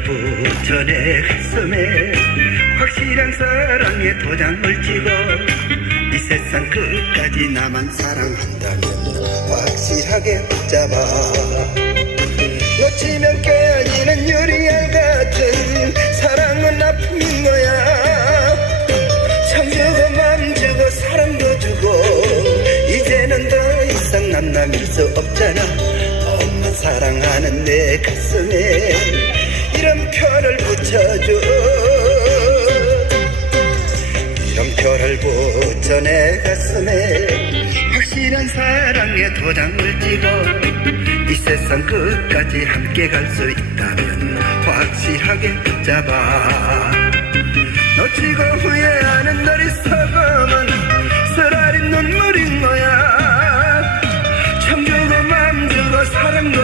붙여 내 가슴에 확실한 사랑의 도장을 찍어 이 세상 끝까지 나만 사랑한다면 확실하게 붙잡아 놓치면 깨어지는 유리알 같은 사랑은 아픔인 거야. 참 주고 맘 주고 사랑도 주고 이제는 더 이상 남남일 수 없잖아. 너만 사랑하는 내 가슴에 표를 붙여줘. 이런 표를 붙여 내 가슴에 확실한 사랑의 도장을 찍어 이 세상 끝까지 함께 갈 수 있다면 확실하게 붙잡아. 놓치고 후회하는 너의 서금은 쓰라린 눈물인 거야. 참 주고 맘 주고 사랑도